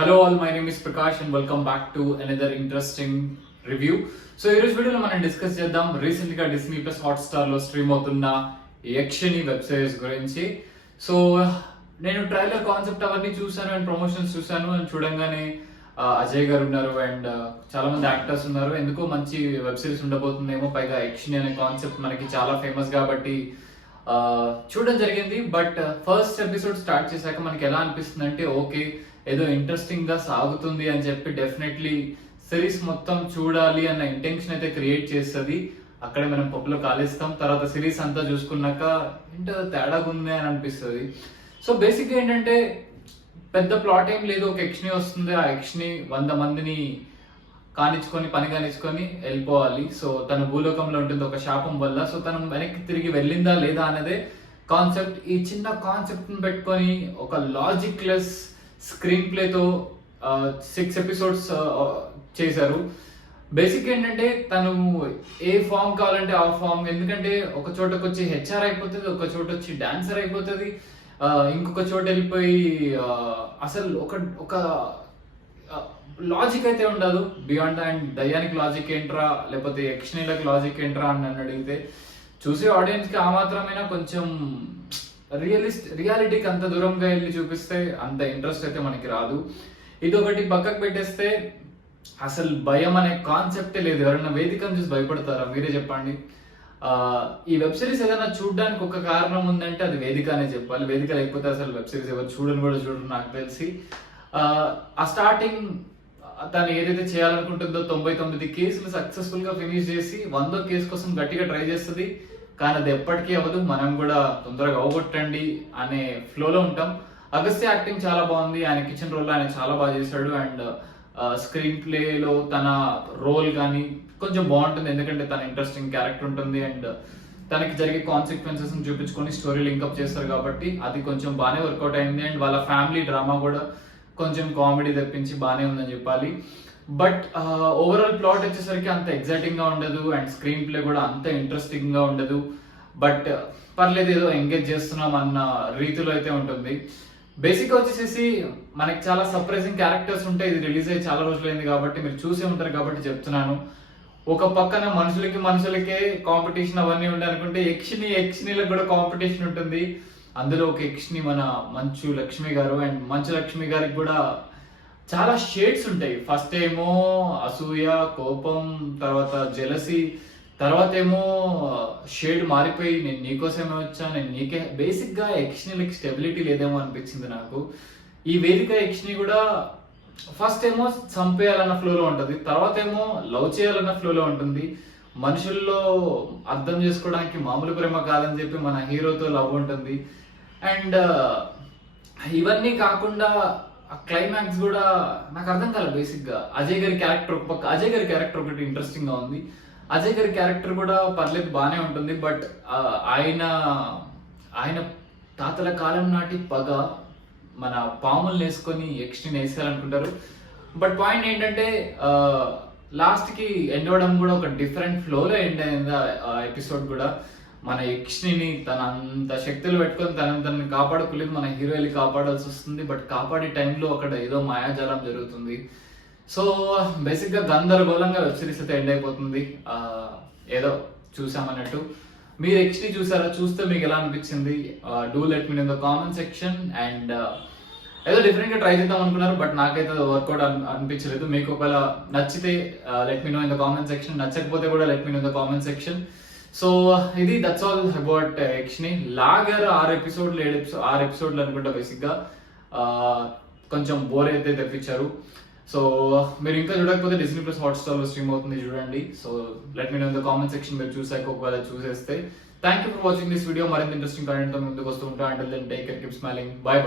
Hello all, my name is Prakash and welcome back to another interesting review. So ఈరోజు వీడియోలో మనం discuss చేద్దాం రీసెంట్గా డిస్నీ ప్లస్ హాట్స్టార్లో స్ట్రీమ్ అవుతున్న యక్షిని వెబ్ సిరీస్ గురించి. సో నేను ట్రైలర్ కాన్సెప్ట్ అవన్నీ చూసాను అండ్ ప్రమోషన్స్ చూసాను అండ్ చూడంగానే అజయ్ గారు ఉన్నారు అండ్ చాలా మంది యాక్టర్స్ ఉన్నారు, ఎందుకో మంచి వెబ్ సిరీస్ ఉండబోతుందేమో, పైగా యక్షిని అనే కాన్సెప్ట్ మనకి చాలా ఫేమస్ కాబట్టి చూడడం జరిగింది. బట్ ఫస్ట్ ఎపిసోడ్ స్టార్ట్ చేశాక మనకి ఎలా అనిపిస్తుంది అంటే ఓకే ఏదో ఇంట్రెస్టింగ్ గా సాగుతుంది అని చెప్పి డెఫినెట్లీ సిరీస్ మొత్తం చూడాలి అన్న ఇంటెన్షన్ అయితే క్రియేట్ చేస్తుంది. అక్కడే మనం పప్పులో కాలేస్తాం, తర్వాత సిరీస్ అంతా చూసుకున్నాక ఏంటో తేడాగా ఉంది అని అనిపిస్తుంది. సో బేసిక్గా ఏంటంటే పెద్ద ప్లాట్ ఏం లేదు, ఒక యక్షిని వస్తుంది, ఆ యక్షిని 100 మందిని పని కానిచ్చుకొని వెళ్ళిపోవాలి. సో తన భూలోకంలో ఉంటుంది ఒక శాపం వల్ల. సో తను వెనక్కి తిరిగి వెళ్ళిందా లేదా అనేదే కాన్సెప్ట్. ఈ చిన్న కాన్సెప్ట్ ని పెట్టుకొని ఒక లాజిక్ లెస్ స్క్రీన్ ప్లేతో 6 ఎపిసోడ్స్ చేశారు. బేసిక్ ఏంటంటే తను ఏ ఫామ్ కావాలంటే ఆ ఫామ్, ఎందుకంటే ఒక చోటకు వచ్చి హెచ్ఆర్ అయిపోతుంది, ఒక చోట వచ్చి డాన్సర్ అయిపోతుంది, ఇంకొక చోట వెళ్ళిపోయి అసలు ఒక ఒక లాజిక్ అయితే ఉండదు బియాండ్. అండ్ దయ్యానికి లాజిక్ ఏంట్రా లేకపోతే యక్షిణీలకు లాజిక్ ఏంట్రా అని నన్ను అడిగితే చూసే ఆడియన్స్ కి ఆ మాత్రమైనా కొంచెం రియాలిటీకి అంత దూరంగా వెళ్ళి చూపిస్తే అంత ఇంట్రెస్ట్ అయితే మనకి రాదు. ఇది ఒకటి పక్కకు పెట్టేస్తే అసలు భయం అనే కాన్సెప్టే లేదు. ఎవరైనా వేదికను చూసి భయపడతారా మీరే చెప్పండి. ఈ వెబ్ సిరీస్ ఏదైనా చూడడానికి ఒక కారణం ఉందంటే అది వేదిక అనే చెప్పాలి. వేదిక లేకపోతే అసలు వెబ్ సిరీస్ ఎవరు చూడరు నాకు తెలిసి. ఆ స్టార్టింగ్ తను ఏదైతే చేయాలనుకుంటుందో 99 కేసులు సక్సెస్ఫుల్ గా ఫినిష్ చేసి 100వ కేసు కోసం గట్టిగా ట్రై చేస్తుంది, కానీ అది ఎప్పటికీ అవ్వదు. మనం కూడా తొందరగా అవగొట్టండి అనే ఫ్లోలో ఉంటాం. అగస్త్య యాక్టింగ్ చాలా బాగుంది, ఆయన కిచెన్ రోల్ ఆయన చాలా బాగా చేశాడు. అండ్ స్క్రీన్ ప్లేలో తన రోల్ కానీ కొంచెం బాగుంటుంది, ఎందుకంటే తన ఇంట్రెస్టింగ్ క్యారెక్టర్ ఉంటుంది అండ్ తనకి జరిగే కాన్సిక్వెన్సెస్ చూపించుకొని స్టోరీ లింకప్ చేస్తారు కాబట్టి అది కొంచెం బాగానే వర్కౌట్ అయింది. అండ్ వాళ్ళ ఫ్యామిలీ డ్రామా కూడా కొంచెం కామెడీ తెప్పించి బాగానే ఉందని చెప్పాలి. బట్ ఓవరాల్ ప్లాట్ వచ్చేసరికి అంత ఎగ్జైటింగ్ గా ఉండదు అండ్ స్క్రీన్ ప్లే కూడా అంత ఇంట్రెస్టింగ్ గా ఉండదు. బట్ పర్లేదు, ఏదో ఎంగేజ్ చేస్తున్నాం అన్న రీతిలో అయితే ఉంటుంది. బేసిక్ వచ్చేసేసి మనకి చాలా సర్ప్రైజింగ్ క్యారెక్టర్స్ ఉంటాయి. ఇది రిలీజ్ అయ్యి చాలా రోజులైంది కాబట్టి మీరు చూసే ఉంటారు కాబట్టి చెప్తున్నాను. ఒక పక్కన మనుషులకే కాంపిటీషన్ అవన్నీ ఉంటాయి అనుకుంటే యక్షిణీలకు కూడా కాంపిటీషన్ ఉంటుంది. అందులో ఒక యక్షిని మన మంచు లక్ష్మి గారు. అండ్ మంచు లక్ష్మి గారికి కూడా చాలా షేడ్స్ ఉంటాయి. ఫస్ట్ ఏమో అసూయ, కోపం, తర్వాత జెలసీ, తర్వాత ఏమో షేడ్ మారిపోయి నేను నీకోసమే వచ్చా, నేను నీకే. బేసిక్ గా యక్షిణీలకి స్టెబిలిటీ లేదేమో అనిపించింది నాకు. ఈ వేదిక యక్షిని కూడా ఫస్ట్ ఏమో చంపేయాలన్న ఫ్లోలో ఉంటుంది, తర్వాత ఏమో లవ్ చేయాలన్న ఫ్లోలో ఉంటుంది. మనుషుల్లో అర్థం చేసుకోవడానికి మామూలు ప్రేమ కాదని చెప్పి మన హీరోతో లవ్ ఉంటుంది. అండ్ ఇవన్నీ కాకుండా క్లైమాక్స్ కూడా నాకు అర్థం కాలేదు. బేసిక్ గా అజయ్ గారి క్యారెక్టర్ ఒక పక్క, అజయ్ గారి క్యారెక్టర్ ఒకటి ఇంట్రెస్టింగ్ గా ఉంది. అజయ్ గారి క్యారెక్టర్ కూడా పర్లేదు బాగానే ఉంటుంది. బట్ ఆయన తాతల కాలం నాటి పగ మన పాములు వేసుకొని యక్షిని వేసేయాలనుకుంటారు. బట్ పాయింట్ ఏంటంటే లాస్ట్ కి ఎండ్ అవ్వడం కూడా ఒక డిఫరెంట్ ఫ్లోలో ఎండ్ అయింది ఆ ఎపిసోడ్ కూడా. మన యక్షిని తన అంత శక్తులు పెట్టుకొని తనని కాపాడుకోలేదు, మన హీరో వెళ్ళి కాపాడాల్సి వస్తుంది. బట్ కాపాడే టైంలో అక్కడ ఏదో మాయాజాలం జరుగుతుంది. సో బేసిక్ గా గందరగోళంగా వెబ్ సిరీస్ అయితే ఎండ్ అయిపోతుంది. ఏదో చూసామన్నట్టు. మీరు యక్షిని చూసారా? చూస్తే మీకు ఎలా అనిపించింది? Do let me in the comment section. And ఏదో డిఫరెంట్ గా ట్రై చేద్దాం అనుకున్నారు, బట్ నాకైతే వర్కౌట్ అనిపించలేదు. మీకు ఒకవేళ నచ్చితే let me know in the comment section, నచ్చకపోతే కూడా let me know in the comment section. So ఇది దట్స్ ఆల్ అబౌట్ యక్షిని. లాగర్ 6 ఎపిసోడ్లు అనుకుంటా. బేసిక్ గా కొంచెం బోర్ అయితే తెప్పించారు. సో మీరు ఇంకా చూడకపోతే డిస్నీ ప్లస్ హాట్స్టార్ లో స్ట్రీమ్ అవుతుంది, చూడండి. So let me know in the comment section మీరు చూసాక ఒకవేళ చూసేస్తే. Thank you for watching this video. మరింత ఇంట్రెస్టింగ్ కంటెంట్ తో ముందుకు వస్తూ ఉంటా. Until then take care, keep smiling, bye by.